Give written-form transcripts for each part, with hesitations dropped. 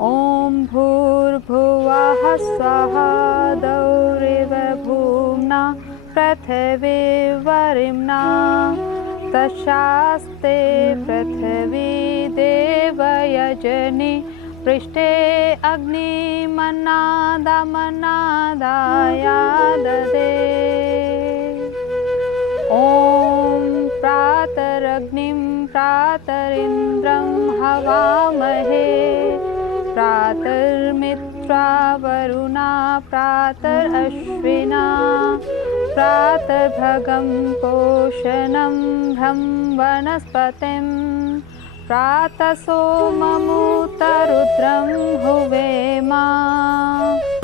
ॐ भूर्भुवः स्वः द्यौरिव भूम्ना पृथिवी वरिम्ना तस्यास्ते पृथिवी देवयजनि पृष्ठे अग्निमन्नादमन्नादाय ददे। ॐ प्रातरग्निं प्रातरिन्द्रं हवामहे प्रातर्मित्रा वरुणा प्रातरश्विना प्रातर्भगं पोषणं भ्रं वनस्पतिं प्रातः सोममुत रुद्रं हुवेमा।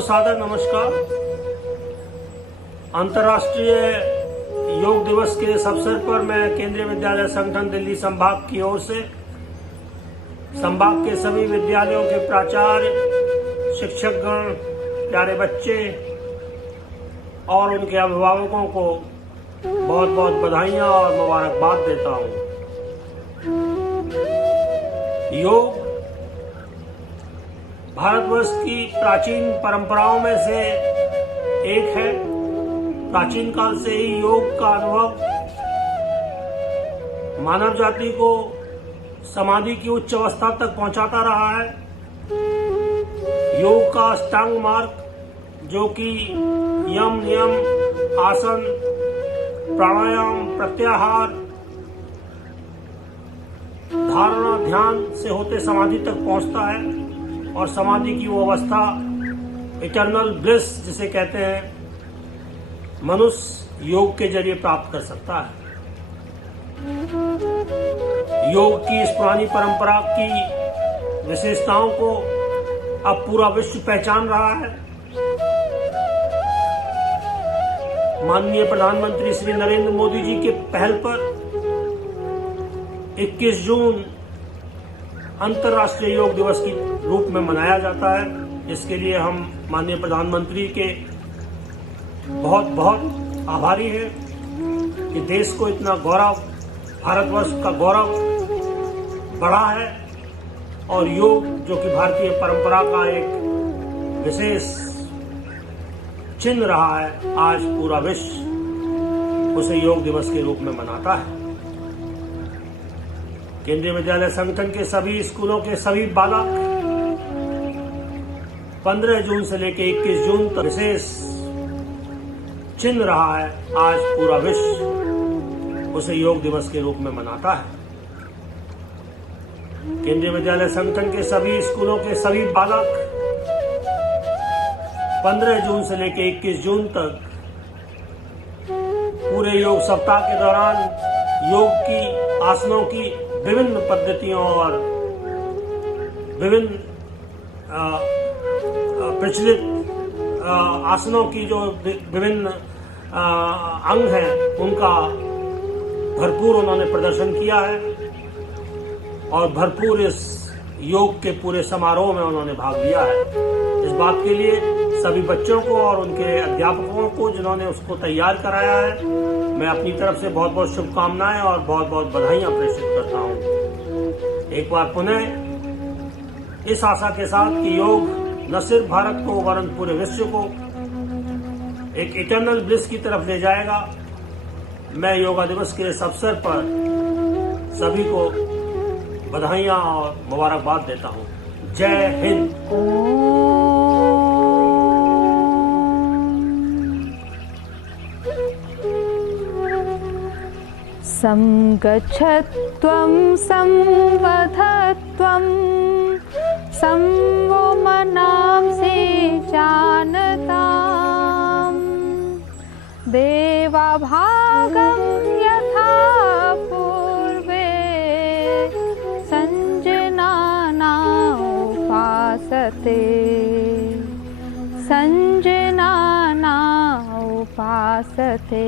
सादर नमस्कार। अंतर्राष्ट्रीय योग दिवस के इस अवसर पर मैं केंद्रीय विद्यालय संगठन दिल्ली संभाग की ओर से संभाग के सभी विद्यालयों के प्राचार्य, शिक्षकगण, प्यारे बच्चे और उनके अभिभावकों को बहुत बहुत बधाइयां और मुबारकबाद देता हूं। योग भारतवर्ष की प्राचीन परंपराओं में से एक है। प्राचीन काल से ही योग का अनुभव मानव जाति को समाधि की उच्च अवस्था तक पहुंचाता रहा है। योग का अष्टांग मार्ग, जो कि यम, नियम, आसन, प्राणायाम, प्रत्याहार, धारणा, ध्यान से होते समाधि तक पहुंचता है और समाधि की वो अवस्था इटर्नल ब्लिस जिसे कहते हैं, मनुष्य योग के जरिए प्राप्त कर सकता है। योग की इस पुरानी परंपरा की विशेषताओं को अब पूरा विश्व पहचान रहा है। माननीय प्रधानमंत्री श्री नरेंद्र मोदी जी के पहल पर 21 जून अंतर्राष्ट्रीय योग दिवस के रूप में मनाया जाता है। इसके लिए हम माननीय प्रधानमंत्री के बहुत बहुत आभारी हैं कि देश को इतना गौरव, भारतवर्ष का गौरव बढ़ा है और योग, जो कि भारतीय परंपरा का एक विशेष चिन्ह रहा है, आज पूरा विश्व उसे योग दिवस के रूप में मनाता है। केंद्रीय विद्यालय संगठन के सभी स्कूलों के सभी बालक 15 जून से लेकर 21 जून तक विशेष चिन्ह रहा है, आज पूरा विश्व उसे योग दिवस के रूप में मनाता है। केंद्रीय विद्यालय संगठन के सभी स्कूलों के सभी बालक 15 जून से लेकर 21 जून तक पूरे योग सप्ताह के दौरान योग की आसनों की विभिन्न पद्धतियों और विभिन्न प्रचलित आसनों की जो विभिन्न अंग हैं, उनका भरपूर उन्होंने प्रदर्शन किया है और भरपूर इस योग के पूरे समारोह में उन्होंने भाग लिया है। इस बात के लिए सभी बच्चों को और उनके अध्यापकों को, जिन्होंने उसको तैयार कराया है, मैं अपनी तरफ से बहुत बहुत शुभकामनाएं और बहुत बहुत बधाइयां प्रेषित करता हूं। एक बार पुनः इस आशा के साथ कि योग न सिर्फ भारत को वरन पूरे विश्व को एक इटर्नल ब्लिस की तरफ ले जाएगा, मैं योगा दिवस के इस अवसर पर सभी को बधाइयां और मुबारकबाद देता हूं। जय हिंद। संगच्छत्वं संवधत्वं संवो मनांसि जानताम् देवाभागं यथा पूर्वे संजनाना उपासते संजनाना उपासते।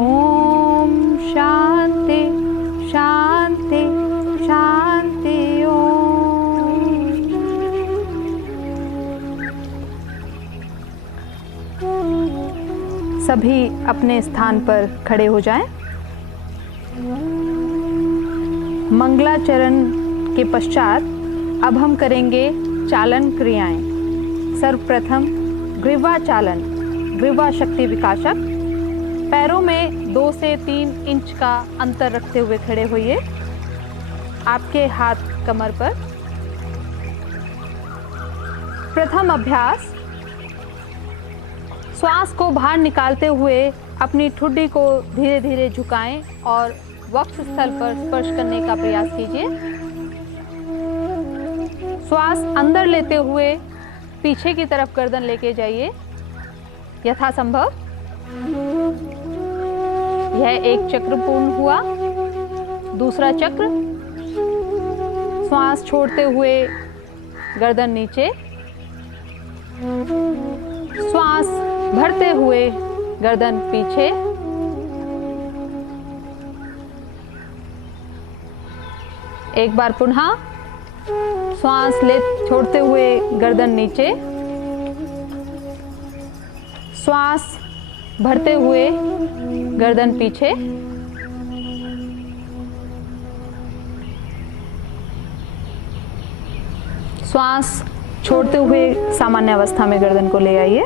ओम शांति शांति शांति। ओम सभी अपने स्थान पर खड़े हो जाएं। मंगलाचरण के पश्चात अब हम करेंगे चालन क्रियाएं। सर्वप्रथम ग्रीवा चालन, ग्रीवा शक्ति विकासक। पैरों में 2 से 3 इंच का अंतर रखते हुए खड़े होइए, आपके हाथ कमर पर। प्रथम अभ्यास, श्वास को बाहर निकालते हुए अपनी ठुड्डी को धीरे धीरे झुकाएं और वक्ष स्थल पर स्पर्श करने का प्रयास कीजिए। श्वास अंदर लेते हुए पीछे की तरफ गर्दन लेके जाइए यथासंभव। यह एक चक्र पूर्ण हुआ। दूसरा चक्र, श्वास छोड़ते हुए गर्दन नीचे, श्वास भरते हुए गर्दन पीछे। एक बार पुनः श्वास ले छोड़ते हुए गर्दन नीचे, श्वास भरते हुए गर्दन पीछे। श्वास छोड़ते हुए सामान्य अवस्था में गर्दन को ले आइए।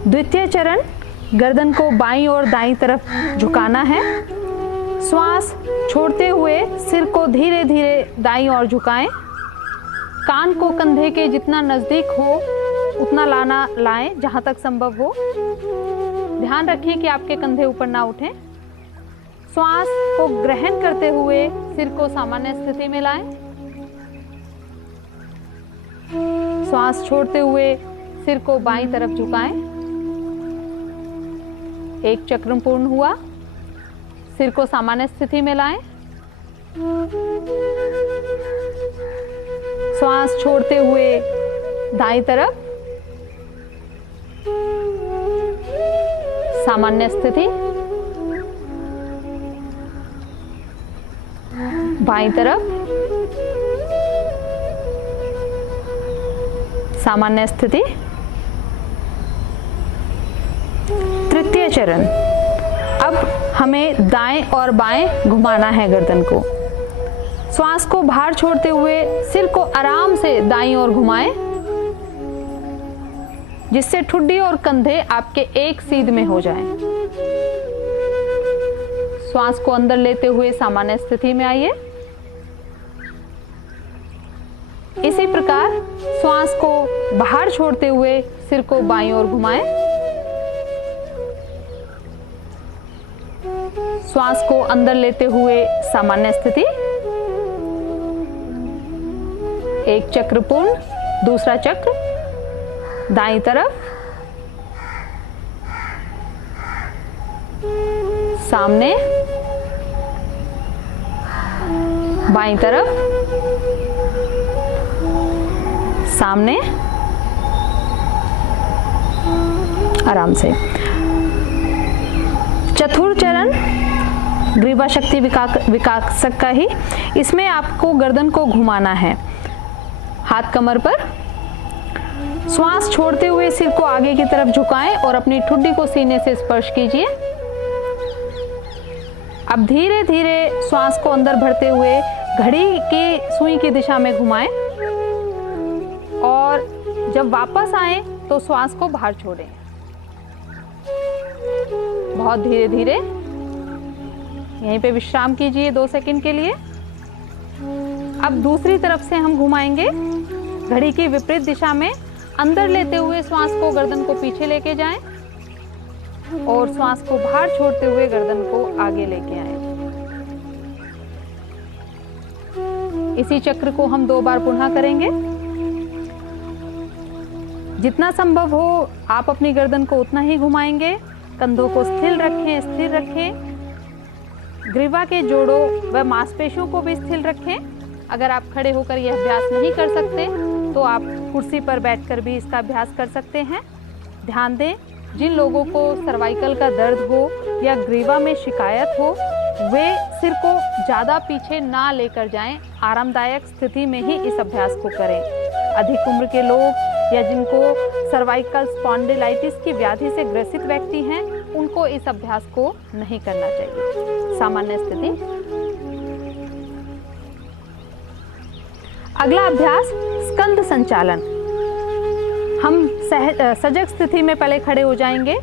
द्वितीय चरण, गर्दन को बाईं और दाईं तरफ झुकाना है। श्वास छोड़ते हुए सिर को धीरे धीरे दाईं ओर झुकाएं। कान को कंधे के जितना नजदीक हो उतना लाएं जहां तक संभव हो। ध्यान रखें कि आपके कंधे ऊपर ना उठें। श्वास को ग्रहण करते हुए सिर को सामान्य स्थिति में लाएं। श्वास छोड़ते हुए सिर को बाईं तरफ झुकाएं। एक चक्र पूर्ण हुआ। सिर को सामान्य स्थिति में लाएं। श्वास छोड़ते हुए दाईं तरफ, सामान्य स्थिति। बाईं तरफ, सामान्य स्थिति। तृतीय चरण, अब हमें दाएं और बाएं घुमाना है गर्दन को। श्वास को बाहर छोड़ते हुए सिर को आराम से दाईं ओर घुमाएं, जिससे ठुड्डी और कंधे आपके एक सीध में हो जाएं। श्वास को अंदर लेते हुए सामान्य स्थिति में आइए। इसी प्रकार श्वास को बाहर छोड़ते हुए सिर को बाईं ओर घुमाएं। श्वास को अंदर लेते हुए सामान्य स्थिति। एक चक्र पूर्ण। दूसरा चक्र, दाईं तरफ, सामने, बाईं तरफ, सामने, आराम से। चतुर्थ चरण ग्रीवा शक्ति विकासक का ही। इसमें आपको गर्दन को घुमाना है, हाथ कमर पर। श्वास छोड़ते हुए सिर को आगे की तरफ झुकाएं और अपनी ठुड्डी को सीने से स्पर्श कीजिए। अब धीरे धीरे श्वास को अंदर भरते हुए घड़ी की सुई की दिशा में घुमाएं और जब वापस आए तो श्वास को बाहर छोड़ें। बहुत धीरे धीरे यहीं पे विश्राम कीजिए 2 सेकंड के लिए। अब दूसरी तरफ से हम घुमाएंगे घड़ी की विपरीत दिशा में। अंदर लेते हुए श्वास को गर्दन को पीछे लेके जाएं और श्वास को बाहर छोड़ते हुए गर्दन को आगे लेके आएं। इसी चक्र को हम 2 बार पुनः करेंगे। जितना संभव हो आप अपनी गर्दन को उतना ही घुमाएंगे। कंधों को स्थिर रखें। ग्रीवा के जोड़ों व मांसपेशियों को भी स्थिर रखें। अगर आप खड़े होकर यह अभ्यास नहीं कर सकते तो आप कुर्सी पर बैठकर भी इसका अभ्यास कर सकते हैं। ध्यान दें, जिन लोगों को सर्वाइकल का दर्द हो या ग्रीवा में शिकायत हो वे सिर को ज़्यादा पीछे ना लेकर जाएं। आरामदायक स्थिति में ही इस अभ्यास को करें। अधिक उम्र के लोग या जिनको सर्वाइकल स्पॉन्डिलाइटिस की व्याधि से ग्रसित व्यक्ति हैं उनको इस अभ्यास को नहीं करना चाहिए। सामान्य स्थिति। अगला अभ्यास स्कंद संचालन। हम सजग स्थिति में पहले खड़े हो जाएंगे।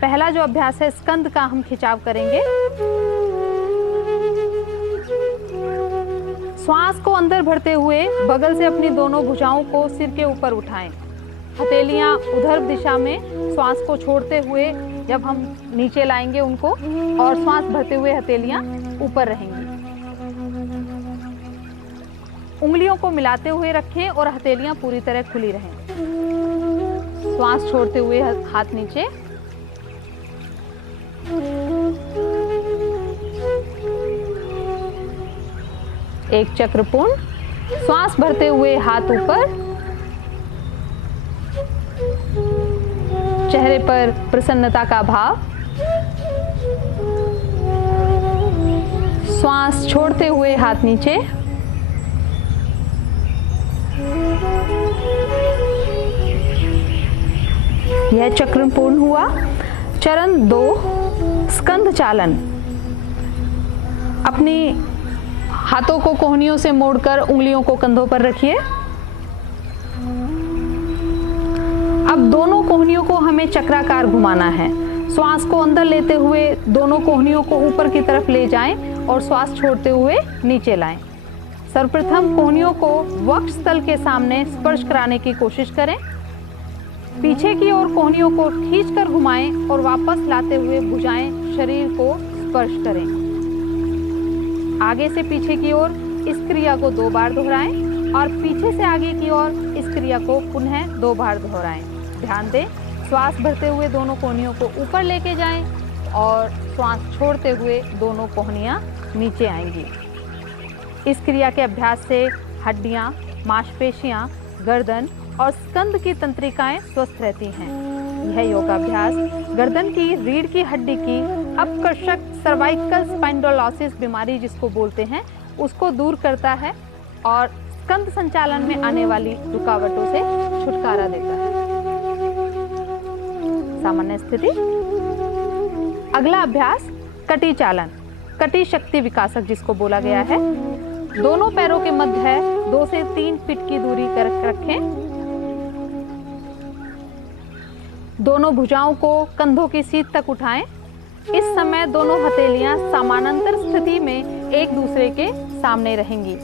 पहला जो अभ्यास है स्कंद का हम खिंचाव करेंगे। श्वास को अंदर भरते हुए बगल से अपनी दोनों भुजाओं को सिर के ऊपर उठाएं। हथेलियां उधर दिशा में श्वास को छोड़ते हुए जब हम नीचे लाएंगे उनको, और श्वास भरते हुए हथेलियां ऊपर रहेंगी। उंगलियों को मिलाते हुए रखें और हथेलियां पूरी तरह खुली रहें। श्वास छोड़ते हुए हाथ नीचे। एक चक्र पूर्ण। श्वास भरते हुए हाथ ऊपर। चेहरे पर प्रसन्नता का भाव। श्वास छोड़ते हुए हाथ नीचे। यह चक्र पूर्ण हुआ। चरण 2 स्कंद चालन। अपनी हाथों को कोहनियों से मोड़कर उंगलियों को कंधों पर रखिए। अब दोनों कोहनियों को हमें चक्राकार घुमाना है। श्वास को अंदर लेते हुए दोनों कोहनियों को ऊपर की तरफ ले जाएं और श्वास छोड़ते हुए नीचे लाएं। सर्वप्रथम कोहनियों को वक्षस्थल के सामने स्पर्श कराने की कोशिश करें। पीछे की ओर कोहनियों को खींचकर घुमाएं और वापस लाते हुए भुजाएं शरीर को स्पर्श करें। आगे से पीछे की ओर इस क्रिया को 2 बार दोहराएं और पीछे से आगे की ओर इस क्रिया को पुनः 2 बार दोहराएं। ध्यान दें, श्वास भरते हुए दोनों कोहनियों को ऊपर लेके जाएं और श्वास छोड़ते हुए दोनों कोहनियां नीचे आएंगी। इस क्रिया के अभ्यास से हड्डियां, मांसपेशियां, गर्दन और स्कंद की तंत्रिकाएं स्वस्थ रहती हैं। यह योगाभ्यास गर्दन की रीढ़ की हड्डी की अपकर्षक सर्वाइकल स्पाइंडोलोसिस बीमारी जिसको बोलते हैं उसको दूर करता है और स्कंद संचालन में आने वाली रुकावटों से छुटकारा देता है। सामान्य स्थिति। अगला अभ्यास कटी चालन, कटी शक्ति विकासक जिसको बोला गया है। दोनों पैरों के मध्य 2 से 3 फीट की दूरी कर रखें। दोनों भुजाओं को कंधों की सीध तक उठाएं। इस समय दोनों हथेलियां समानांतर स्थिति में एक दूसरे के सामने रहेंगी।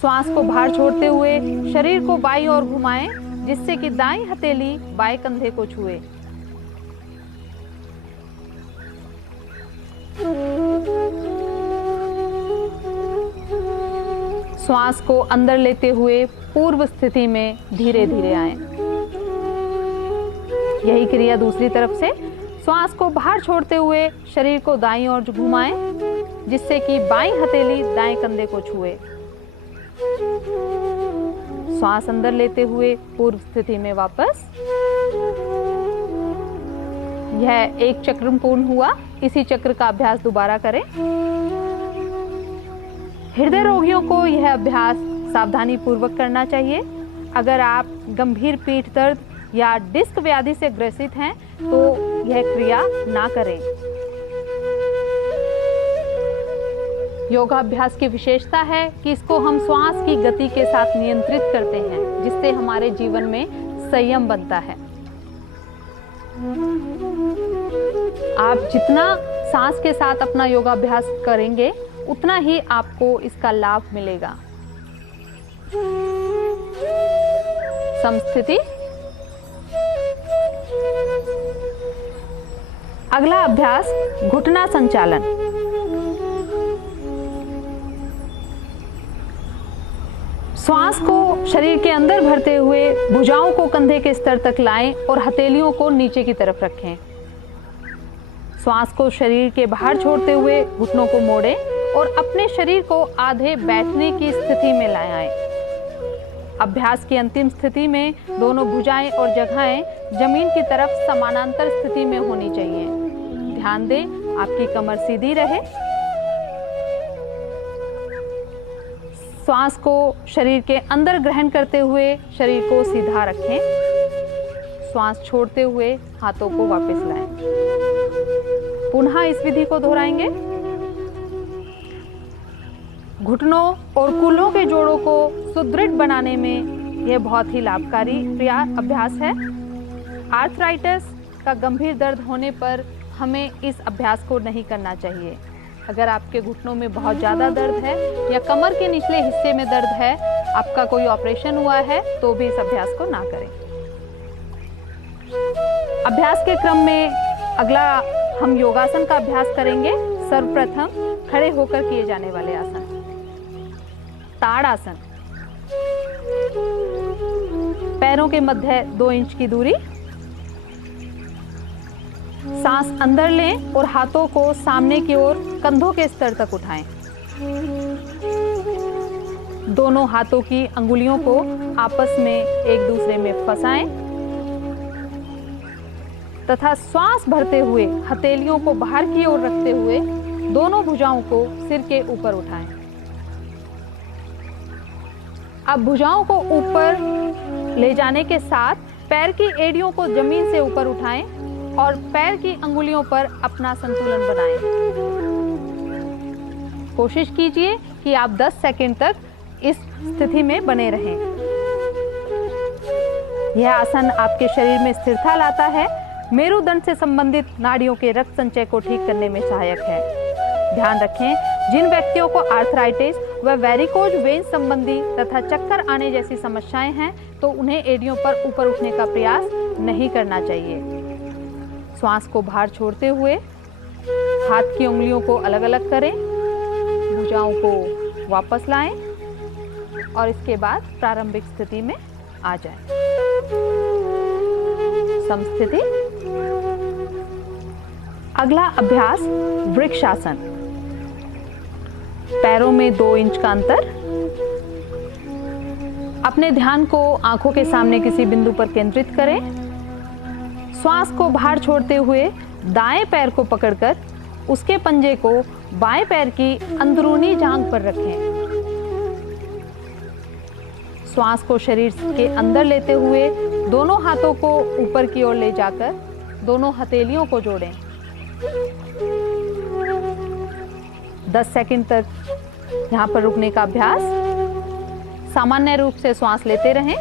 श्वास को बाहर छोड़ते हुए शरीर को बाईं ओर घुमाएं जिससे कि दाईं हथेली बाएं कंधे को छुए। श्वास को अंदर लेते हुए पूर्व स्थिति में धीरे धीरे आएं। यही क्रिया दूसरी तरफ से। श्वास को बाहर छोड़ते हुए शरीर को दाईं ओर घुमाएं जिससे कि बाईं हथेली दाएं कंधे को छुए। श्वास अंदर लेते हुए पूर्व स्थिति में वापस। यह एक चक्र पूर्ण हुआ। इसी चक्र का अभ्यास दोबारा करें। हृदय रोगियों को यह अभ्यास सावधानी पूर्वक करना चाहिए। अगर आप गंभीर पीठ दर्द या डिस्क व्याधि से ग्रसित हैं तो यह क्रिया ना करें। योगाभ्यास की विशेषता है कि इसको हम श्वास की गति के साथ नियंत्रित करते हैं जिससे हमारे जीवन में संयम बनता है। आप जितना सांस के साथ अपना योगाभ्यास करेंगे उतना ही आपको इसका लाभ मिलेगा। समस्थिति। अगला अभ्यास घुटना संचालन। श्वास को शरीर के अंदर भरते हुए भुजाओं को कंधे के स्तर तक लाएं और हथेलियों को नीचे की तरफ रखें। श्वास को शरीर के बाहर छोड़ते हुए घुटनों को मोड़ें और अपने शरीर को आधे बैठने की स्थिति में लाएं आएं। अभ्यास की अंतिम स्थिति में दोनों भुजाएं और जगहें जमीन की तरफ समानांतर स्थिति में होनी चाहिए। ध्यान दें, आपकी कमर सीधी रहे। श्वास को शरीर के अंदर ग्रहण करते हुए शरीर को सीधा रखें। श्वास छोड़ते हुए हाथों को वापस लाएं। पुनः इस विधि को दोहराएंगे। घुटनों और कूल्हों के जोड़ों को सुदृढ़ बनाने में यह बहुत ही लाभकारी अभ्यास है। आर्थराइटिस का गंभीर दर्द होने पर हमें इस अभ्यास को नहीं करना चाहिए। अगर आपके घुटनों में बहुत ज़्यादा दर्द है या कमर के निचले हिस्से में दर्द है, आपका कोई ऑपरेशन हुआ है, तो भी इस अभ्यास को ना करें। अभ्यास के क्रम में अगला हम योगासन का अभ्यास करेंगे। सर्वप्रथम खड़े होकर किए जाने वाले आसन, ताड़ासन। पैरों के मध्य 2 इंच की दूरी, सांस अंदर लें और हाथों को सामने की ओर कंधों के स्तर तक उठाएं। दोनों हाथों की अंगुलियों को आपस में एक दूसरे में फंसाएं तथा श्वास भरते हुए हथेलियों को बाहर की ओर रखते हुए दोनों भुजाओं को सिर के ऊपर उठाएं। अब भुजाओं को ऊपर ले जाने के साथ पैर की एड़ियों को जमीन से ऊपर उठाएं और पैर की अंगुलियों पर अपना संतुलन बनाएं। कोशिश कीजिए कि आप 10 सेकंड तक इस स्थिति में बने रहें। यह आसन आपके शरीर में स्थिरता लाता है, मेरुदंड से संबंधित नाड़ियों के रक्त संचय को ठीक करने में सहायक है। ध्यान रखें, जिन व्यक्तियों को आर्थराइटिस व वेरिकोज वेन संबंधी तथा चक्कर आने जैसी समस्याएं हैं, तो उन्हें एड़ियों पर ऊपर उठने का प्रयास नहीं करना चाहिए। श्वास को बाहर छोड़ते हुए हाथ की उंगलियों को अलग अलग करें, भुजाओं को वापस लाएं और इसके बाद प्रारंभिक स्थिति में आ जाएं। समस्थिति। अगला अभ्यास वृक्षासन। पैरों में 2 इंच का अंतर। अपने ध्यान को आंखों के सामने किसी बिंदु पर केंद्रित करें। श्वास को बाहर छोड़ते हुए दाएं पैर को पकड़कर उसके पंजे को बाएं पैर की अंदरूनी जांघ पर रखें। श्वास को शरीर के अंदर लेते हुए दोनों हाथों को ऊपर की ओर ले जाकर दोनों हथेलियों को जोड़ें। 10 सेकंड तक यहाँ पर रुकने का अभ्यास। सामान्य रूप से श्वास लेते रहें।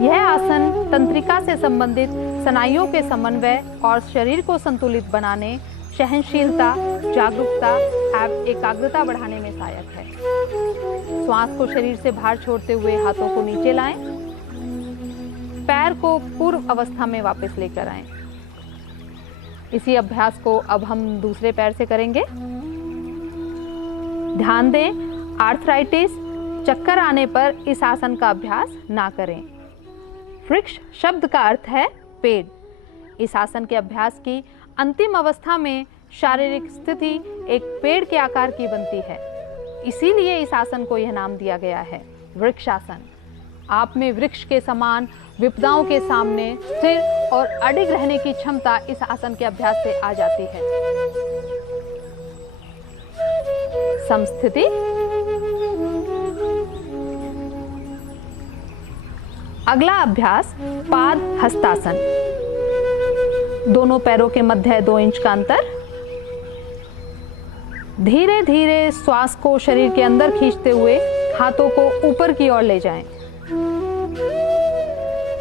यह आसन तंत्रिका से संबंधित स्नायुओं के समन्वय और शरीर को संतुलित बनाने, सहनशीलता, जागरूकता एवं एकाग्रता बढ़ाने में सहायक है। श्वास को शरीर से बाहर छोड़ते हुए हाथों को नीचे लाएं। पैर को पूर्व अवस्था में वापस लेकर आएं। इसी अभ्यास को अब हम दूसरे पैर से करेंगे। ध्यान दें, आर्थराइटिस, चक्कर आने पर इस आसन का अभ्यास ना करें। वृक्ष शब्द का अर्थ है पेड़। इस आसन के अभ्यास की अंतिम अवस्था में शारीरिक स्थिति एक पेड़ के आकार की बनती है, इसीलिए इस आसन को यह नाम दिया गया है, वृक्षासन। आप में वृक्ष के समान विपदाओं के सामने स्थिर और अडिग रहने की क्षमता इस आसन के अभ्यास से आ जाती है। समस्थिति। अगला अभ्यास पाद हस्तासन। दोनों पैरों के मध्य 2 इंच का अंतर। धीरे धीरे श्वास को शरीर के अंदर खींचते हुए हाथों को ऊपर की ओर ले जाएं।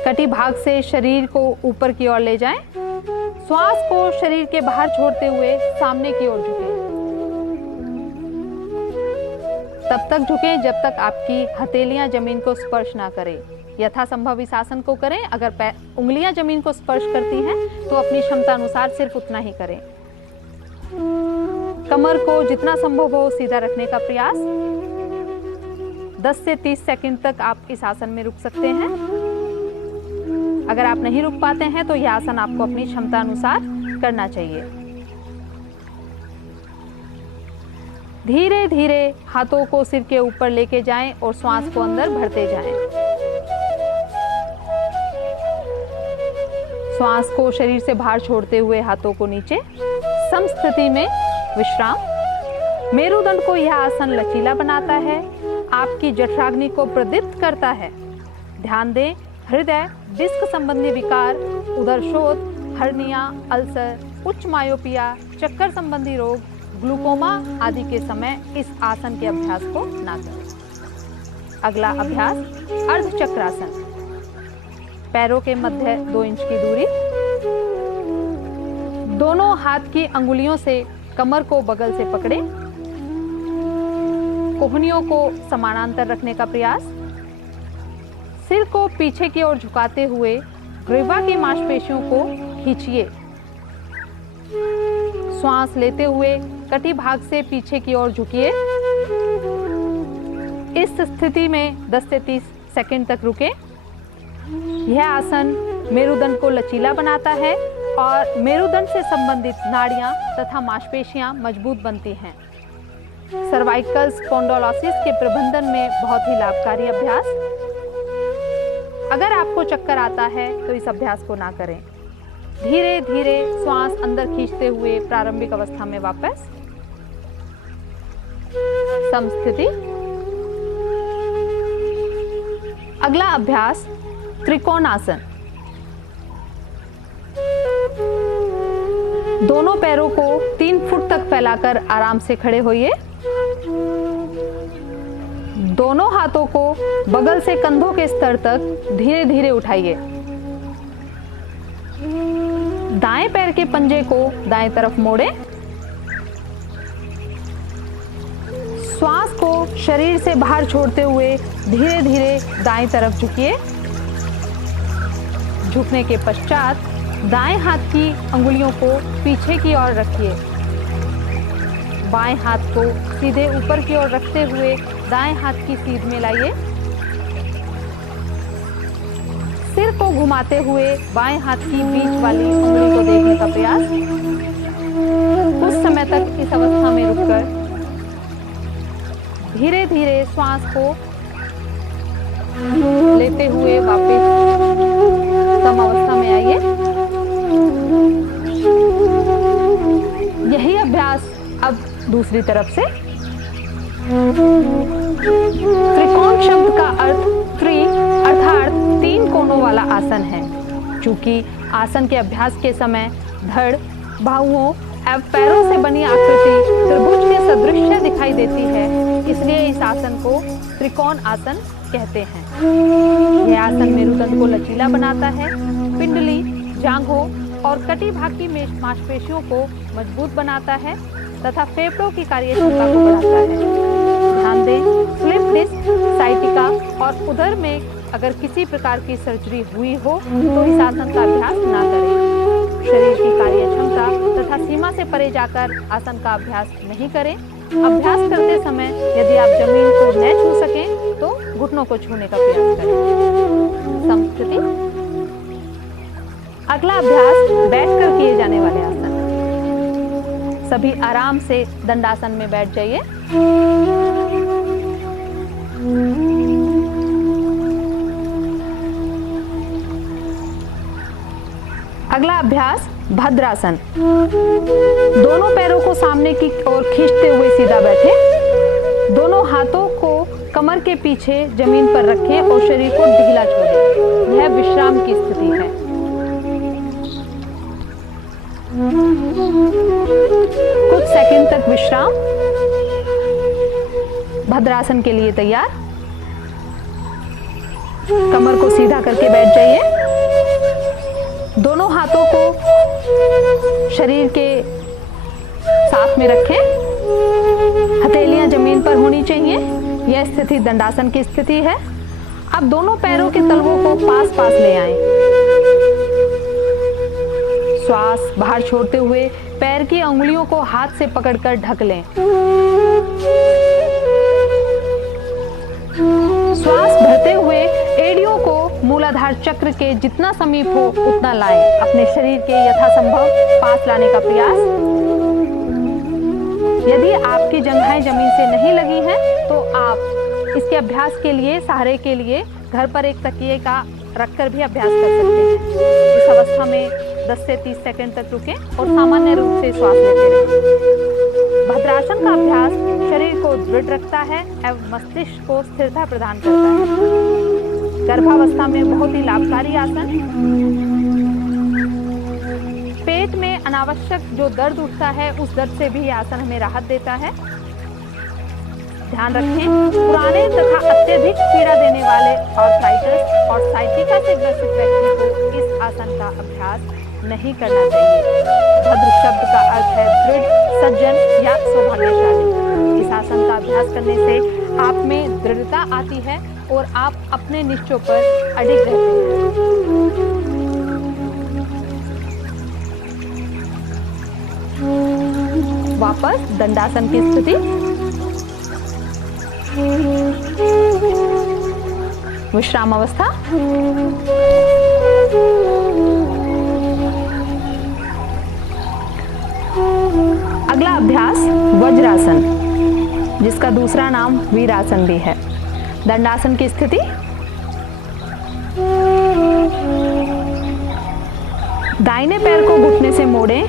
कटी भाग से शरीर को ऊपर की ओर ले जाएं। श्वास को शरीर के बाहर छोड़ते हुए सामने की ओर झुकें। तब तक झुकें जब तक आपकी हथेलियां जमीन को स्पर्श ना करें। यथासंभव इस आसन को करें। अगर उंगलियां जमीन को स्पर्श करती हैं तो अपनी क्षमता अनुसार सिर्फ उतना ही करें। कमर को जितना संभव हो सीधा रखने का प्रयास। 10 से 30 सेकंड तक आप इस आसन में रुक सकते हैं। अगर आप नहीं रुक पाते हैं तो यह आसन आपको अपनी क्षमता अनुसार करना चाहिए। धीरे धीरे हाथों को सिर के ऊपर लेके जाएं और श्वास को अंदर भरते जाएं। श्वास को शरीर से बाहर छोड़ते हुए हाथों को नीचे। समस्थिति में विश्राम। मेरुदंड को यह आसन लचीला बनाता है, आपकी जठराग्नि को प्रदीप्त करता है। ध्यान दें, हृदय, डिस्क संबंधी विकार, उदर शोथ, हर्निया, अल्सर, उच्च मायोपिया, चक्कर संबंधी रोग, ग्लूकोमा आदि के समय इस आसन के अभ्यास को ना करें। अगला अभ्यास अर्धचक्रासन। पैरों के मध्य 2 इंच की दूरी, दोनों हाथ की अंगुलियों से कमर को बगल से पकड़े, कोहनियों को समानांतर रखने का प्रयास, सिर को पीछे की ओर झुकाते हुए ग्रीवा की मांसपेशियों को खींचिए। श्वास लेते हुए कटी भाग से पीछे की ओर झुकिए। इस स्थिति में 10 से 30 सेकंड तक रुके। यह आसन मेरुदंड को लचीला बनाता है और मेरुदंड से संबंधित नाड़ियां तथा मांसपेशियां मजबूत बनती हैं। सर्वाइकल स्पॉन्डिलोसिस के प्रबंधन में बहुत ही लाभकारी अभ्यास। अगर आपको चक्कर आता है तो इस अभ्यास को ना करें। धीरे धीरे श्वास अंदर खींचते हुए प्रारंभिक अवस्था में वापस समस्थिति। अगला अभ्यास त्रिकोणासन। दोनों पैरों को 3 फुट तक फैलाकर आराम से खड़े होइए। दोनों हाथों को बगल से कंधों के स्तर तक धीरे धीरे उठाइए। दाएं पैर के पंजे को दाएं तरफ मोड़ें। श्वास को शरीर से बाहर छोड़ते हुए धीरे धीरे दाएं तरफ झुकिए। झुकने के पश्चात दाएं हाथ की अंगुलियों को पीछे की ओर रखिए। बाएं हाथ को सीधे ऊपर की ओर रखते हुए दाएं हाथ की सीध में लाइए। सिर को घुमाते हुए बाएं हाथ की बीच वाली उंगली को देखने का प्रयास। कुछ समय तक इस अवस्था में रुककर धीरे धीरे श्वास को लेते हुए वापस सम अवस्था में आइए। यही अभ्यास अब दूसरी तरफ से। त्रिकोण शब्द का अर्थ त्रि अर्थात 3 कोनों वाला आसन है। चूंकि आसन के अभ्यास के समय धड़, बाहुओं एवं पैरों से बनी आकृति त्रिभुज के सदृश दिखाई देती है, इसलिए इस आसन को त्रिकोण आसन कहते हैं। यह आसन मेरुदंड को लचीला बनाता है, पिंडली, जांघों और कटी भाग की मांसपेशियों को मजबूत बनाता है तथा फेफड़ों की कार्यक्षमता को बढ़ाता है। ध्यान दें, स्लिप डिस्क, साइटिका और उदर में अगर किसी प्रकार की सर्जरी हुई हो तो इस आसन का अभ्यास ना करें। शरीर की कार्यक्षमता तथा सीमा से परे जाकर आसन का अभ्यास नहीं करें। अभ्यास करते समय यदि आप जमीन को न छू सकें तो घुटनों को छूने का प्रयास करें। समस्थिति। अगला अभ्यास बैठकर किए जाने वाले आसन। सभी आराम से दंडासन में बैठ जाइए। अगला अभ्यास भद्रासन। दोनों पैरों को सामने की ओर खींचते हुए सीधा बैठे। दोनों हाथों को कमर के पीछे जमीन पर रखें और शरीर को ढीला छोड़ें। यह विश्राम की स्थिति है। कुछ सेकंड तक विश्राम। भद्रासन के लिए तैयार। कमर को सीधा करके बैठ जाइए। दोनों हाथों को शरीर के साथ में रखें। हथेलियां जमीन पर होनी चाहिए। यह स्थिति दंडासन की स्थिति है। अब दोनों पैरों के तलवों को पास पास ले आएं। श्वास बाहर छोड़ते हुए पैर की अंगुलियों को हाथ से पकड़कर ढक लें। श्वास भरते हुए एड़ियों को मूलाधार चक्र के जितना समीप हो उतना लाएं। अपने शरीर के यथासंभव पास लाने का प्रयास। यदि आपकी जंघाएं जमीन से नहीं लगी हैं तो आप इसके अभ्यास के लिए सहारे के लिए घर पर एक तकिए का रखकर भी अभ्यास कर सकते हैं। इस अवस्था में 10 से 30 सेकंड तक रुकें और सामान्य रूप से श्वास लेते रहें। भद्रासन का अभ्यास शरीर को दृढ़ रखता है एवं मस्तिष्क को स्थिरता प्रदान करता है। गर्भावस्था में बहुत ही लाभकारी आसन। पेट में अनावश्यक जो दर्द उठता है उस दर्द से भी ये आसन हमें राहत देता है। ध्यान रखें, पुराने तथा अत्यधिक पीड़ा देने वाले आर्थराइटिस और साइटिका से ग्रसित व्यक्ति को इस आसन का अभ्यास नहीं करना चाहिए। भद्र शब्द का अर्थ है दृढ़, सज्जन या सौभाग्यशाली। इस आसन का अभ्यास करने से आप में दृढ़ता आती है और आप अपने निश्चयों पर अडिग रहते हैं। वापस दंडासन की स्थिति। विश्राम अवस्था। अगला अभ्यास वज्रासन, जिसका दूसरा नाम वीरासन भी है। दंडासन की स्थिति। दाहिने पैर को घुटने से मोड़ें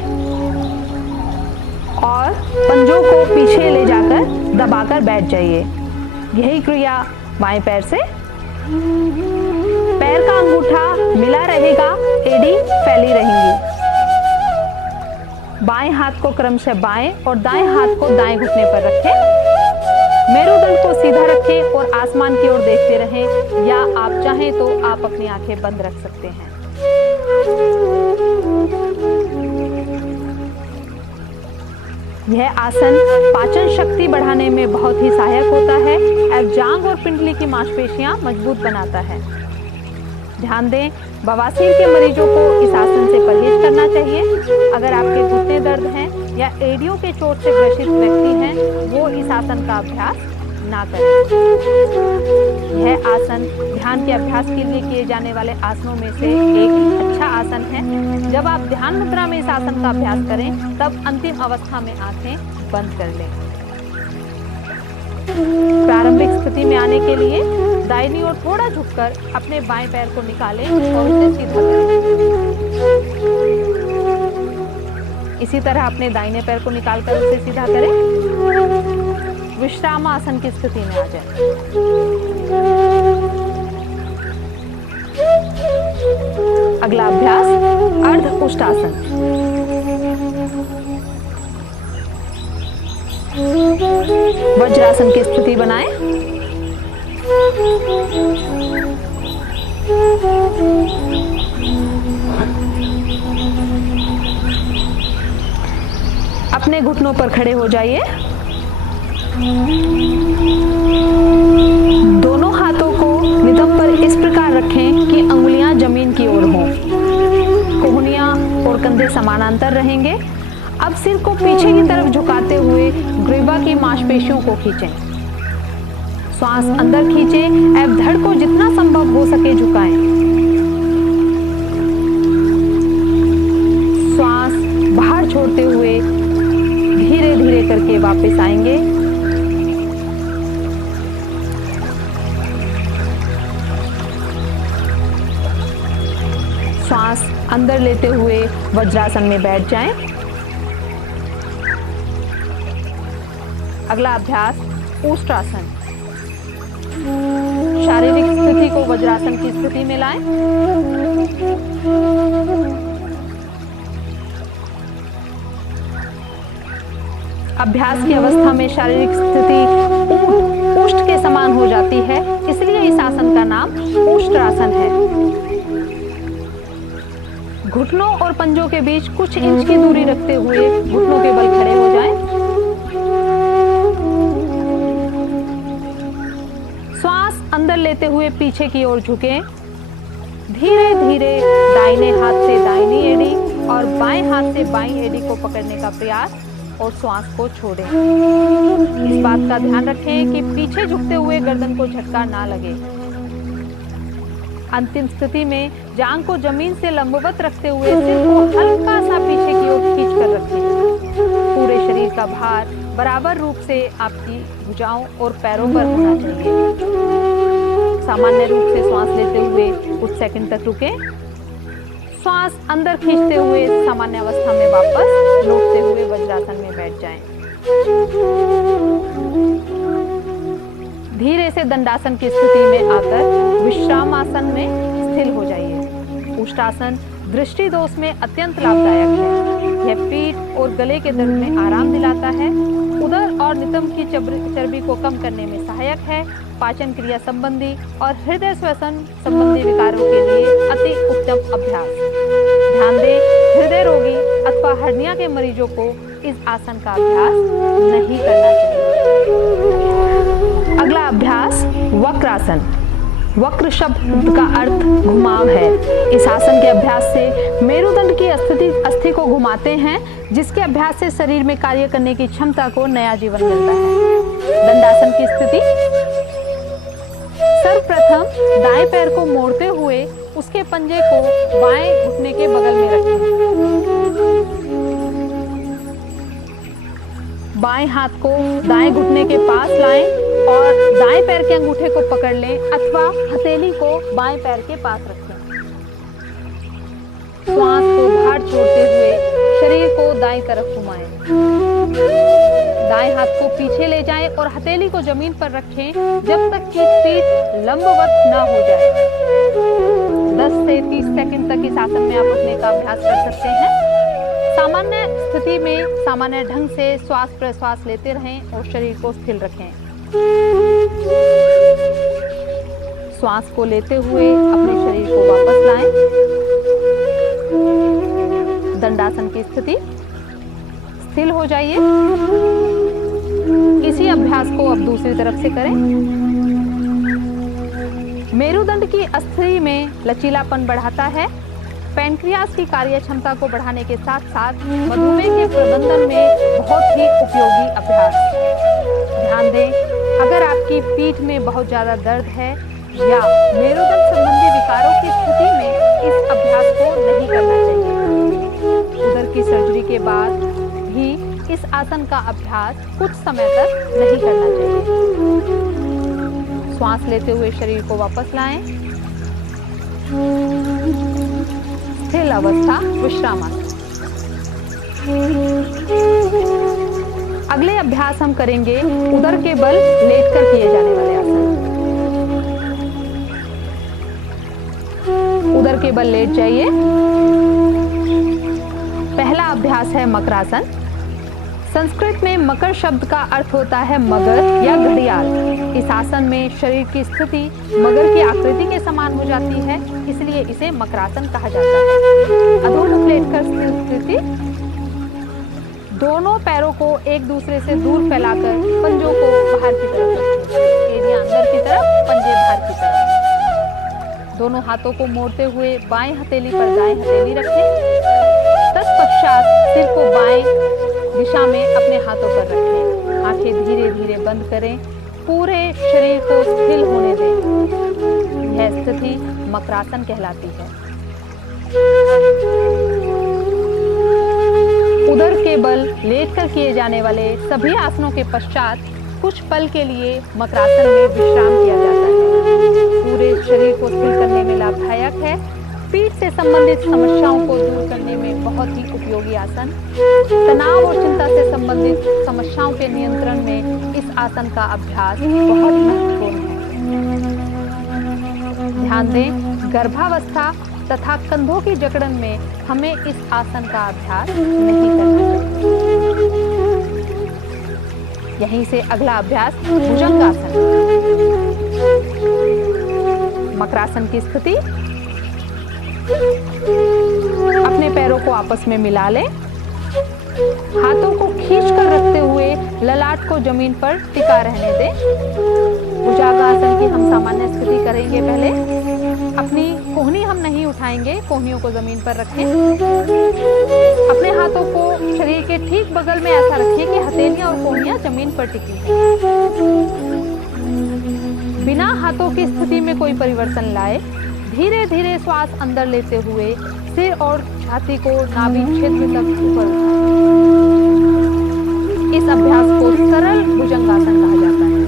और पंजों को पीछे ले जाकर दबाकर बैठ जाइए। यही क्रिया बाएं पैर से। पैर का अंगूठा मिला रहेगा, एड़ी फैली रहेंगी। बाएं हाथ को क्रमशः बाएं और दाएं हाथ को दाएं घुटने पर रखें। मेरुदंड को सीधा रखें और आसमान की ओर देखते रहें, या आप चाहें तो आप अपनी आंखें बंद रख सकते हैं। यह आसन पाचन शक्ति बढ़ाने में बहुत ही सहायक होता है। जांघ और पिंडली की मांसपेशियां मजबूत बनाता है। ध्यान दें, बवासीर के मरीजों को इस आसन से परहेज करना चाहिए। अगर आपके घुटने दर्द हैं या एड़ियों के चोट से ग्रसित व्यक्ति हैं, वो इस आसन का अभ्यास ना करें। यह आसन ध्यान के अभ्यास के लिए किए जाने वाले आसनों में से एक अच्छा आसन है। जब आप ध्यान मुद्रा में इस आसन का अभ्यास करें, तब अंतिम अवस्था में आंखें बंद कर लें। प्रारंभिक स्थिति में आने के लिए दाहिनी ओर थोड़ा झुककर अपने बाएं पैर को निकालें और उसे सीधा करें। इसी तरह अपने दाहिने पैर को निकालकर उसे सीधा करें। विश्राम आसन की स्थिति में आ जाए। अगला अभ्यास अर्ध उष्टासन। वज्रासन की स्थिति बनाएं। अपने घुटनों पर खड़े हो जाइए। दोनों हाथों को नितंब पर इस प्रकार रखें कि अंगुलियां जमीन की ओर हों। कोहनियां और कंधे समानांतर रहेंगे। अब सिर को पीछे की तरफ झुकाते हुए ग्रीवा की मांसपेशियों को खींचें। श्वास अंदर खींचें एवं धड़ को जितना संभव हो सके झुकाएं। श्वास बाहर छोड़ते हुए धीरे धीरे करके वापस आएंगे। श्वास अंदर लेते हुए वज्रासन में बैठ जाएं। अगला अभ्यास उष्ट्रासन। शारीरिक स्थिति को वज्रासन की स्थिति में लाएं। अभ्यास की अवस्था में शारीरिक स्थिति उष्ट के समान हो जाती है, इसलिए इस आसन का नाम उष्ट्रासन है। घुटनों और पंजों के बीच कुछ इंच की दूरी रखते हुए घुटनों के बल खड़े हो जाएं। श्वास अंदर लेते हुए पीछे की ओर झुकें। धीरे धीरे दाहिने हाथ से दाहिनी एड़ी और बाएं हाथ से बाईं एड़ी को पकड़ने का प्रयास और श्वास को छोड़ें। इस बात का ध्यान रखें कि पीछे झुकते हुए गर्दन को झटका ना लगे। अंतिम स्थिति में जांघ को जमीन से लंबवत रखते हुए सिर को हल्का सा पीछे की ओर खींच कर रखें। पूरे शरीर का भार बराबर रूप से आपकी भुजाओं और पैरों पर होना चाहिए। सामान्य रूप से श्वास लेते हुए कुछ सेकंड तक रुकें। श्वास अंदर खींचते हुए सामान्य अवस्था में वापस लौटते हुए वज्रासन में बैठ जाएं। धीरे से दंडासन की स्थिति में आकर विश्राम आसन में स्थिर हो जाइए। उष्ट्रासन दृष्टि दोष में अत्यंत लाभदायक है। यह पीठ और गले के दर्द में आराम दिलाता है। उदर और नितंब की चर्बी को कम करने में सहायक है। पाचन क्रिया संबंधी और हृदय श्वसन संबंधी विकारों के लिए अति उत्तम अभ्यास। ध्यान दें, हृदय रोगी अथवा हर्निया के मरीजों को इस आसन का अभ्यास नहीं करना चाहिए। अगला अभ्यास वक्रासन। वक्र शब्द का अर्थ घुमाव है। इस आसन के अभ्यास से मेरुदंड की अस्थि को घुमाते हैं, जिसके अभ्यास से शरीर में कार्य करने की क्षमता को नया जीवन मिलता है। दंडासन की स्थिति। सर्वप्रथम दाएं पैर को मोड़ते हुए उसके पंजे को बाएं घुटने के बगल में रखें। बाएं हाथ को दाएं घुटने के पास लाएं और दाएं पैर के अंगूठे को पकड़ लें अथवा हथेली को बाएं पैर के पास रखें। श्वास को बाहर छोड़ते हुए शरीर को दाएं तरफ घुमाएं। दाएं हाथ को पीछे ले जाएं और हथेली को जमीन पर रखें जब तक कि पीठ लंबवत न हो जाए। 10 से 30 सेकंड तक इस आसन में आप अपने का अभ्यास कर सकते हैं। सामान्य स्थिति में सामान्य ढंग से श्वास प्रश्वास लेते रहें और शरीर को स्थिर रखें। श्वास को लेते हुए अपने शरीर को वापस लाएं। दंडासन की स्थिति। स्थिर हो जाइए। इसी अभ्यास को अब दूसरी तरफ से करें। मेरुदंड की अस्थि में लचीलापन बढ़ाता है। पैनक्रियास की कार्य क्षमता को बढ़ाने के साथ साथ मधुमेह के प्रबंधन में बहुत ही उपयोगी अभ्यास। ध्यान दें, अगर आपकी पीठ में बहुत ज्यादा दर्द है या मेरुदंड संबंधी विकारों की स्थिति में इस अभ्यास को नहीं करना चाहिए। उदर की सर्जरी के बाद भी इस आसन का अभ्यास कुछ समय तक नहीं करना चाहिए। श्वास लेते हुए शरीर को वापस लाएं। स्थिर अवस्था विश्रामासन। अगले अभ्यास हम करेंगे उदर के बल लेटकर किए जाने वाले आसन। उदर के बल लेट जाइए। पहला अभ्यास है मकरासन। संस्कृत में मकर शब्द का अर्थ होता है मगर या घड़ियाल। इस आसन में शरीर की स्थिति मगर की आकृति के समान हो जाती है, इसलिए इसे मकरासन कहा जाता है। अधोमुख लेटकर स्थिति। दोनों पैरों को एक दूसरे से दूर फैलाकर पंजों को बाहर की तरफ रखें। एड़ियां अंदर की तरफ, पंजे बाहर की तरफ। दोनों हाथों को मोड़ते हुए बाएं हथेली पर दाएं हथेली रखें। तत्पश्चात सिर को बाएं दिशा में अपने हाथों पर रखें। आंखें धीरे धीरे बंद करें। पूरे शरीर को स्थिर होने दें। यह स्थिति मकरासन कहलाती है। उदर के बल लेटकर किए जाने वाले सभी आसनों के पश्चात कुछ पल के लिए मकरासन में विश्राम किया जाता है। पूरे शरीर को स्थिर करने में लाभदायक है। पीठ से संबंधित समस्याओं को दूर करने में बहुत ही उपयोगी आसन। तनाव और चिंता से संबंधित समस्याओं के नियंत्रण में इस आसन का अभ्यास बहुत महत्वपूर्ण है। ध्यान दें, गर्भावस्था तथा कंधों की जकड़न में हमें इस आसन का अभ्यास नहीं करना चाहिए। यहीं से अगला अभ्यास भुजंगासन। मकरासन की स्थिति। अपने पैरों को आपस में मिला लें। हाथों को खींचकर रखते हुए ललाट को जमीन पर टिका रहने दें। भुजंगासन की हम सामान्य स्थिति करेंगे। पहले अपनी कोहनी हम नहीं उठाएंगे, कोहनियों को जमीन पर रखें। अपने हाथों को शरीर के ठीक बगल में ऐसा रखें कि हथेलियां और कोहनियां जमीन पर टिकी हैं। बिना हाथों की स्थिति में कोई परिवर्तन लाए धीरे धीरे श्वास अंदर लेते हुए सिर और छाती को नाभि क्षेत्र तक ऊपर उठाएं। इस अभ्यास को सरल भुजंगासन कहा जाता है।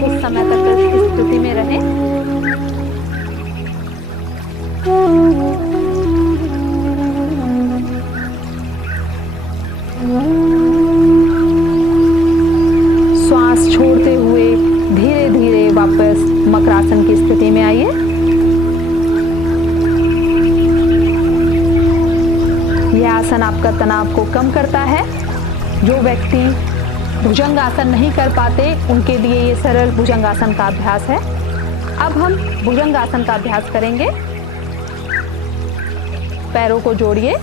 कुछ समय तक इस स्थिति में रहें। श्वास छोड़ते हुए धीरे धीरे वापस मकरासन की स्थिति में आइए। आसन आपका तनाव को कम करता है। जो व्यक्ति भुजंगासन नहीं कर पाते उनके लिए ये सरल भुजंगासन का अभ्यास है। अब हम भुजंगासन का अभ्यास करेंगे। पैरों को जोड़िए,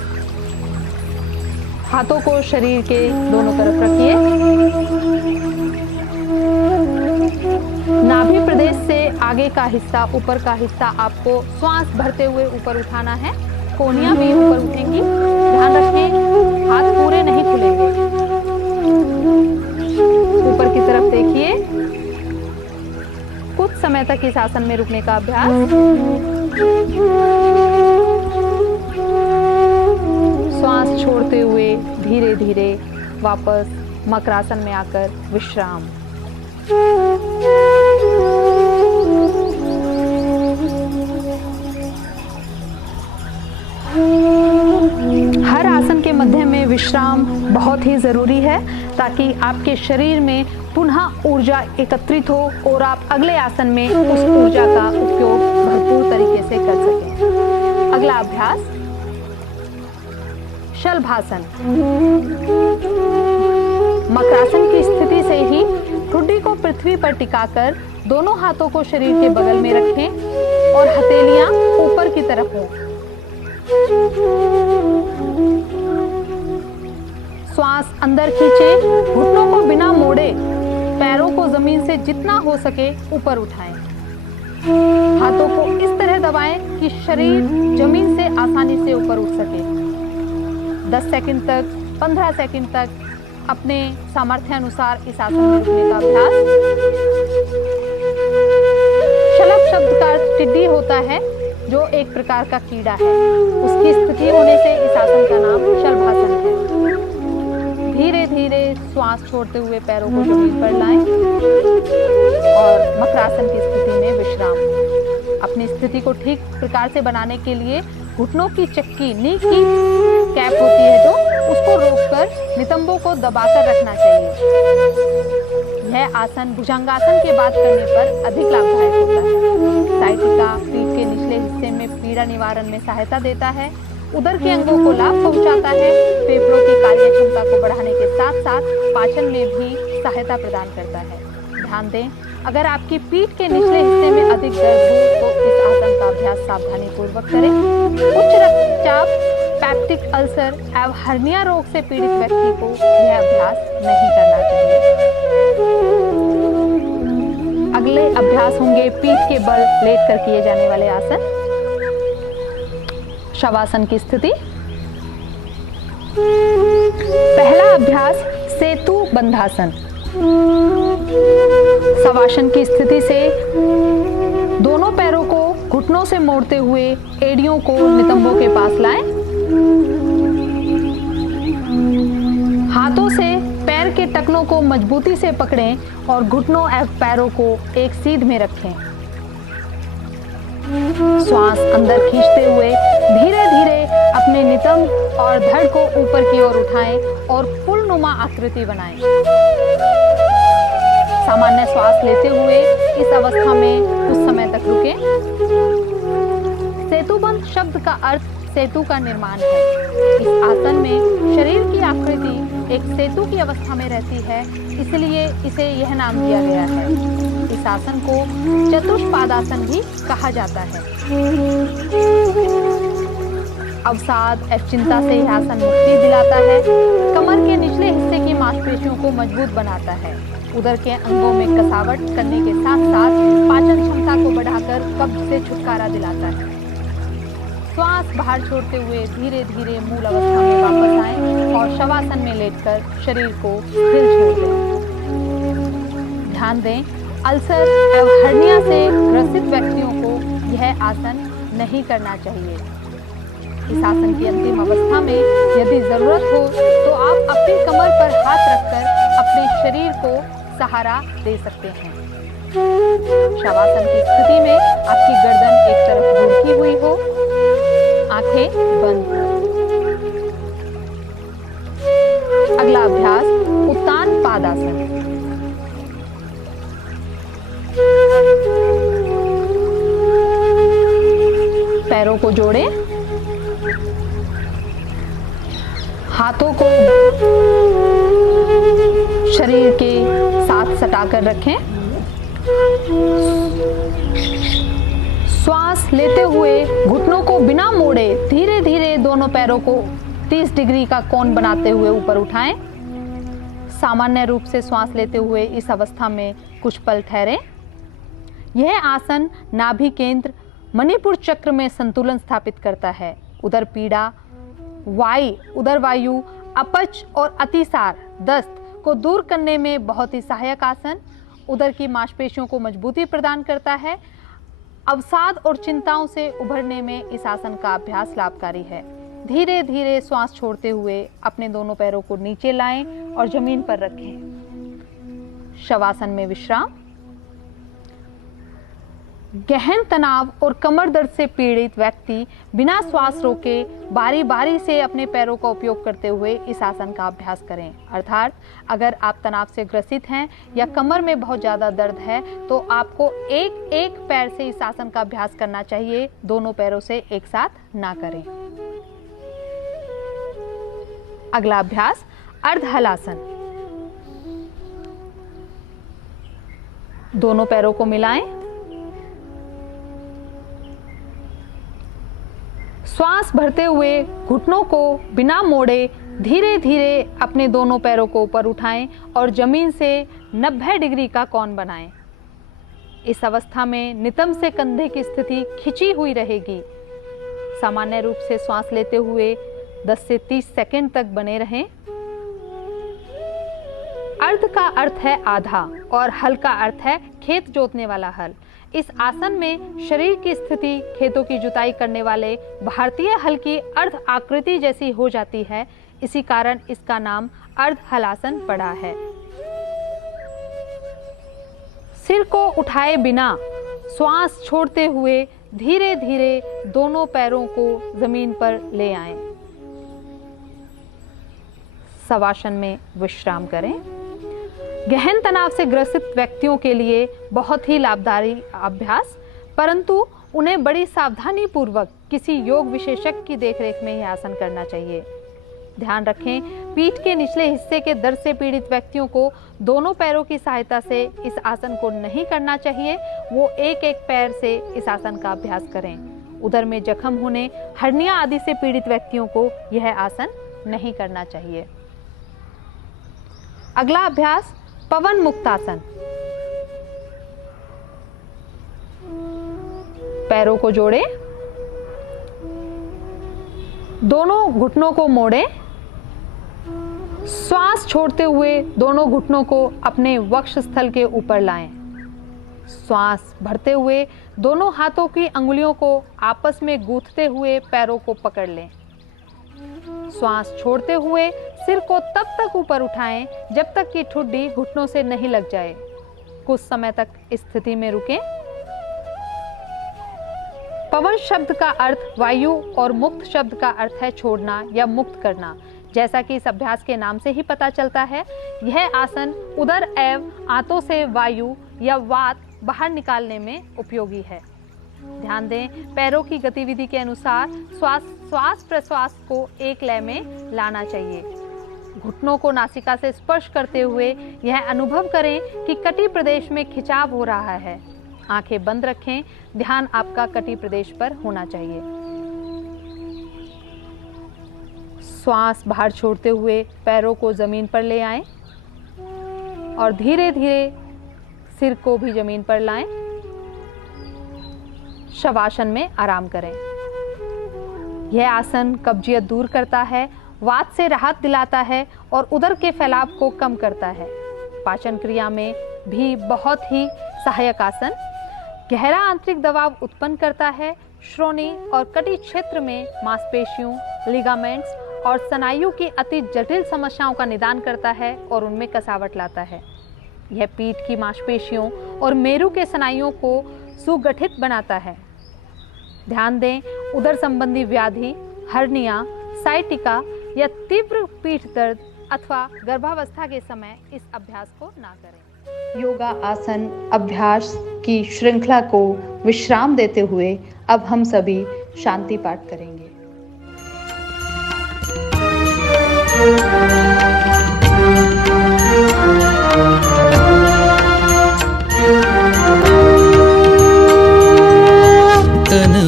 हाथों को शरीर के दोनों तरफ रखिए। नाभि प्रदेश से आगे का हिस्सा, ऊपर का हिस्सा आपको श्वास भरते हुए ऊपर उठाना है। कोहनियां भी ऊपर उठेंगी। ध्यान रखें, हाथ पूरे नहीं खुलेंगे। ऊपर की तरफ देखिए। कुछ समय तक इस आसन में रुकने का अभ्यास। श्वास छोड़ते हुए धीरे धीरे वापस मकरासन में आकर विश्राम। हर आसन के मध्य में विश्राम बहुत ही जरूरी है ताकि आपके शरीर में पुनः ऊर्जा एकत्रित हो और आप अगले आसन में उस ऊर्जा का उपयोग भरपूर तरीके से कर सकें। अगला अभ्यास शलभासन। मकरासन की स्थिति से ही ठुड्डी को पृथ्वी पर टिकाकर दोनों हाथों को शरीर के बगल में रखें और हथेलियां ऊपर की तरफ हों। श्वास अंदर खींचें, घुटनों को बिना मोड़े पैरों को जमीन से जितना हो सके ऊपर उठाएं। हाथों को इस तरह दबाएं कि शरीर जमीन से आसानी से ऊपर उठ सके। 10 सेकंड तक, 15 सेकंड तक अपने सामर्थ्य अनुसार इस आसन में रुकने का अभ्यास। शलभ शब्द का अर्थ टिड्डी होता है, जो एक प्रकार का कीड़ा है। उसकी स्थिति होने से इस आसन का नाम शलभासन है। धीरे धीरे श्वास छोड़ते हुए पैरों को जमीन पर लाएं और मकरासन की स्थिति में विश्राम। अपनी स्थिति को ठीक प्रकार से बनाने के लिए घुटनों की चक्की, नी की कैप होती है जो, उसको रोककर नितंबों को दबाकर रखना चाहिए। यह आसन भुजंगासन के बाद करने पर अधिक लाभदायक होता है। साइटिका पीठ के निचले हिस्से में पीड़ा निवारण में सहायता देता है, उदर के अंगों को लाभ पहुंचाता है, फेफड़ों की कार्य क्षमता को बढ़ाने के साथ साथ पाचन में भी सहायता प्रदान करता है। ध्यान दें, अगर आपकी पीठ के निचले हिस्से में अधिक दर्द हो तो इस आसन का अभ्यास सावधानी पूर्वक करें। उच्च रक्तचाप, पैप्टिक अल्सर एवं हर्निया रोग से पीड़ित व्यक्ति को यह अभ्यास नहीं करना चाहिए। अगले अभ्यास होंगे पीठ के बल लेटकर किए जाने वाले आसन। शवासन की स्थिति। पहला अभ्यास सेतु बंधासन। शवासन की स्थिति से दोनों पैरों को घुटनों से मोड़ते हुए एड़ियों को नितंबों के पास लाएं। हाथों से पैर के टखनों को मजबूती से पकड़ें और घुटनों एवं पैरों को एक सीध में रखें। श्वास अंदर खींचते हुए धीरे धीरे अपने नितंब और धड़ को ऊपर की ओर उठाएं और फूलनुमा आकृति बनाएं। सामान्य श्वास लेते हुए इस अवस्था में कुछ समय तक रुकें। सेतुबंध शब्द का अर्थ सेतु का निर्माण है। इस आसन में शरीर की आकृति एक सेतु की अवस्था में रहती है, इसलिए इसे यह नाम दिया गया है। इस आसन को चतुष्पादासन भी कहा जाता है। अवसाद एवं चिंता से यह आसन मुक्ति दिलाता है। कमर के निचले हिस्से की मांसपेशियों को मजबूत बनाता है। उदर के अंगों में कसावट करने के साथ साथ पाचन क्षमता को बढ़ाकर कब्ज से छुटकारा दिलाता है। श्वास बाहर छोड़ते हुए धीरे धीरे मूल अवस्था में वापस आएं और शवासन में लेटकर शरीर को स्थिर छोड़ दें। ध्यान दें, अल्सर एवं हर्निया से ग्रसित व्यक्तियों को यह आसन नहीं करना चाहिए। इस आसन की अंतिम अवस्था में यदि जरूरत हो तो आप अपनी कमर पर हाथ रखकर अपने शरीर को सहारा दे सकते हैं। शवासन की स्थिति में आपकी गर्दन एक तरफ झुकी हुई हो, आंखें बंद। अगला अभ्यास उत्तान पादासन। पैरों को जोड़ें, हाथों को शरीर के साथ सटाकर रखें। श्वास लेते हुए घुटनों को बिना मोड़े धीरे धीरे दोनों पैरों को 30 डिग्री का कोण बनाते हुए ऊपर उठाएं। सामान्य रूप से श्वास लेते हुए इस अवस्था में कुछ पल ठहरें। यह आसन नाभि केंद्र मणिपुर चक्र में संतुलन स्थापित करता है। उदर पीड़ा, उदर वायु, अपच और अतिसार, दस्त को दूर करने में बहुत ही सहायक आसन। उदर की मांसपेशियों को मजबूती प्रदान करता है। अवसाद और चिंताओं से उभरने में इस आसन का अभ्यास लाभकारी है। धीरे धीरे श्वास छोड़ते हुए अपने दोनों पैरों को नीचे लाएं और जमीन पर रखें। शवासन में विश्राम। गहन तनाव और कमर दर्द से पीड़ित व्यक्ति बिना श्वास रोके बारी बारी से अपने पैरों का उपयोग करते हुए इस आसन का अभ्यास करें। अर्थात अगर आप तनाव से ग्रसित हैं या कमर में बहुत ज़्यादा दर्द है तो आपको एक एक पैर से इस आसन का अभ्यास करना चाहिए, दोनों पैरों से एक साथ ना करें। अगला अभ्यास अर्ध हलासन। दोनों पैरों को मिलाएं। श्वास भरते हुए घुटनों को बिना मोड़े धीरे धीरे अपने दोनों पैरों को ऊपर उठाएं और जमीन से 90 डिग्री का कोण बनाएं। इस अवस्था में नितंब से कंधे की स्थिति खिंची हुई रहेगी। सामान्य रूप से श्वास लेते हुए 10 से 30 सेकंड तक बने रहें। अर्ध का अर्थ है आधा और हल का अर्थ है खेत जोतने वाला हल। इस आसन में शरीर की स्थिति खेतों की जुताई करने वाले भारतीय हल की अर्ध आकृति जैसी हो जाती है। इसी कारण इसका नाम अर्ध हलासन पड़ा है। सिर को उठाए बिना श्वास छोड़ते हुए धीरे धीरे दोनों पैरों को जमीन पर ले आएं। शवासन में विश्राम करें। गहन तनाव से ग्रसित व्यक्तियों के लिए बहुत ही लाभदायी अभ्यास, परंतु उन्हें बड़ी सावधानी पूर्वक किसी योग विशेषज्ञ की देखरेख में यह आसन करना चाहिए। ध्यान रखें, पीठ के निचले हिस्से के दर्द से पीड़ित व्यक्तियों को दोनों पैरों की सहायता से इस आसन को नहीं करना चाहिए। वो एक एक पैर से इस आसन का अभ्यास करें। उदर में जख्म होने, हर्निया आदि से पीड़ित व्यक्तियों को यह आसन नहीं करना चाहिए। अगला अभ्यास पवन मुक्तासन। पैरों को जोड़ें, दोनों घुटनों को मोड़ें। श्वास छोड़ते हुए दोनों घुटनों को अपने वक्षस्थल के ऊपर लाएं। श्वास भरते हुए दोनों हाथों की अंगुलियों को आपस में गूंथते हुए पैरों को पकड़ लें। श्वास छोड़ते हुए सिर को तब तक ऊपर उठाएं जब तक कि ठुड्डी घुटनों से नहीं लग जाए। कुछ समय तक इस स्थिति में रुकें। पवन शब्द का अर्थ वायु और मुक्त शब्द का अर्थ है छोड़ना या मुक्त करना। जैसा कि इस अभ्यास के नाम से ही पता चलता है, यह आसन उदर एवं आंतों से वायु या वात बाहर निकालने में उपयोगी है। ध्यान दें, पैरों की गतिविधि के अनुसार श्वास प्रश्वास को एक लय में लाना चाहिए। घुटनों को नासिका से स्पर्श करते हुए यह अनुभव करें कि कटी प्रदेश में खिंचाव हो रहा है। आंखें बंद रखें, ध्यान आपका कटी प्रदेश पर होना चाहिए। श्वास बाहर छोड़ते हुए पैरों को जमीन पर ले आएं और धीरे धीरे सिर को भी जमीन पर लाएं। शवासन में आराम करें। यह आसन कब्जियत दूर करता है, वात से राहत दिलाता है और उदर के फैलाव को कम करता है। पाचन क्रिया में भी बहुत ही सहायक आसन। गहरा आंतरिक दबाव उत्पन्न करता है। श्रोणि और कटी क्षेत्र में मांसपेशियों, लिगामेंट्स और स्नायु की अति जटिल समस्याओं का निदान करता है और उनमें कसावट लाता है। यह पीठ की मांसपेशियों और मेरु के स्नायुओं को सुगठित बनाता है। ध्यान दें, उदर संबंधी व्याधि, हर्निया, साइटिका या तीव्र पीठ दर्द अथवा गर्भावस्था के समय इस अभ्यास को ना करें। योगा आसन अभ्यास की श्रृंखला को विश्राम देते हुए अब हम सभी शांति पाठ करेंगे। तन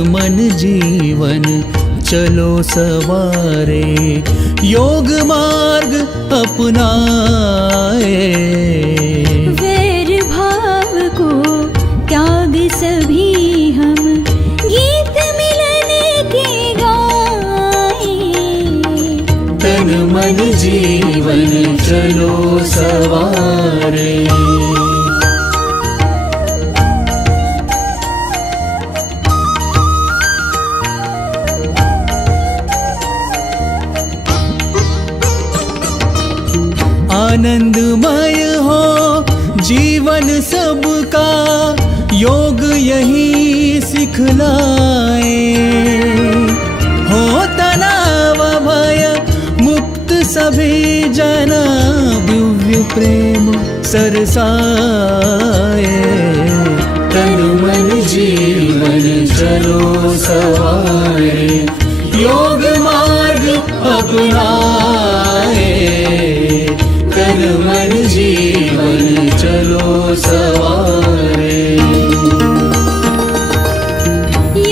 मन जीवन चलो सवारे, योग मार्ग अपनाए। वैर भाव को त्याग सभी हम, गीत मिलन के गाए। तन मन जीवन चलो सवारे। आनंदमय हो जीवन सबका, योग यही सिखलाए। हो तनाव भय मुक्त सभी जना, दिव्य प्रेम सरसाए। तन मन जीवन चलो सवारे, योग मार्ग अपनाए। तन मन जीवन चलो सवारे।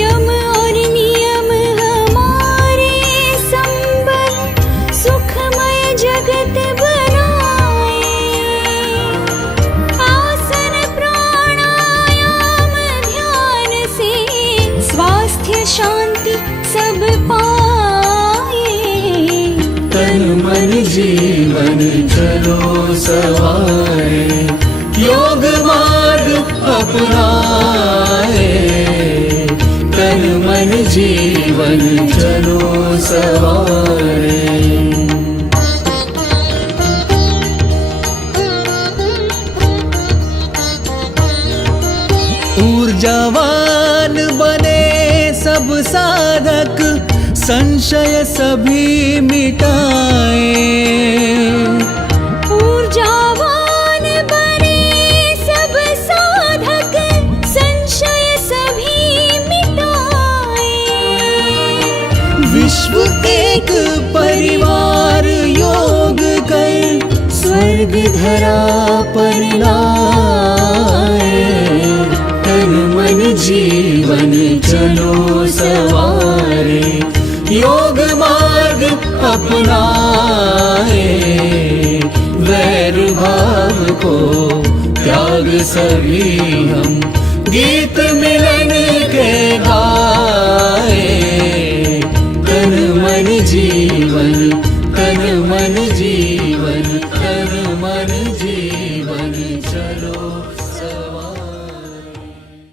यम और नियम हमारे संबल, सुखमय जगत बनाए। आसन प्राणायाम ध्यान से, स्वास्थ्य शांति सब पाए। तन मन जीवन चलो सवारे, योग मार्ग अपनाए। तन मन जीवन चलो सवारे। ऊर्जावान बने सब साधक, संशय सभी मिटाए। ऊर्जावान बने सब साधक, संशय सभी मिटाए। विश्व एक परिवार योग कर, स्वर्ग धरा पर लाए। तन मन जीवन चलो सवारे, योग मार्ग अपनाए। वैर भाव को त्याग सभी हम, गीत मिलन के गाए।